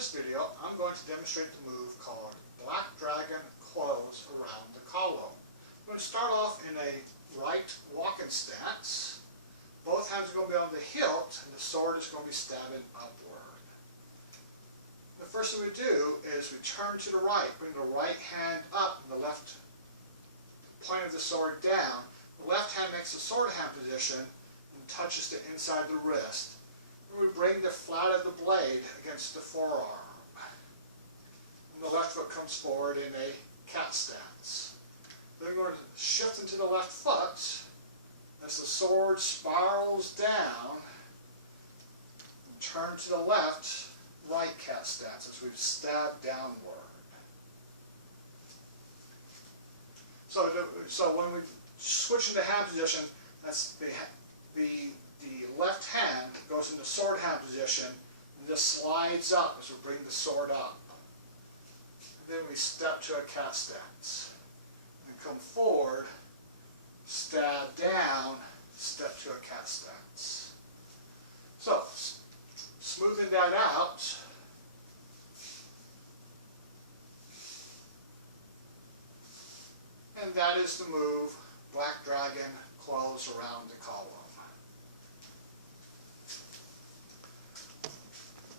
this video, I'm going to demonstrate the move called Black Dragon Coils around the column. I'm going to start off in a right walking stance. Both hands are going to be on the hilt, and the sword is going to be stabbing upward. The first thing we do is we turn to the right, bring the right hand up, and the left point of the sword down. The left hand makes the sword hand position and touches the inside of the wrist. And we bring the flat of the blade against the forearm. And the left foot comes forward in a cat stance. Then we're going to shift into the left foot as the sword spirals down and turn to the left, right cat stance as we've stabbed downward. So when we switch into hand position, that's the left hand goes into sword hand position and just slides up as we bring the sword up. And then we step to a cat stance. And come forward, stab down, step to a cat stance. So, smoothing that out, and that is the move, Black Dragon Coils around the column.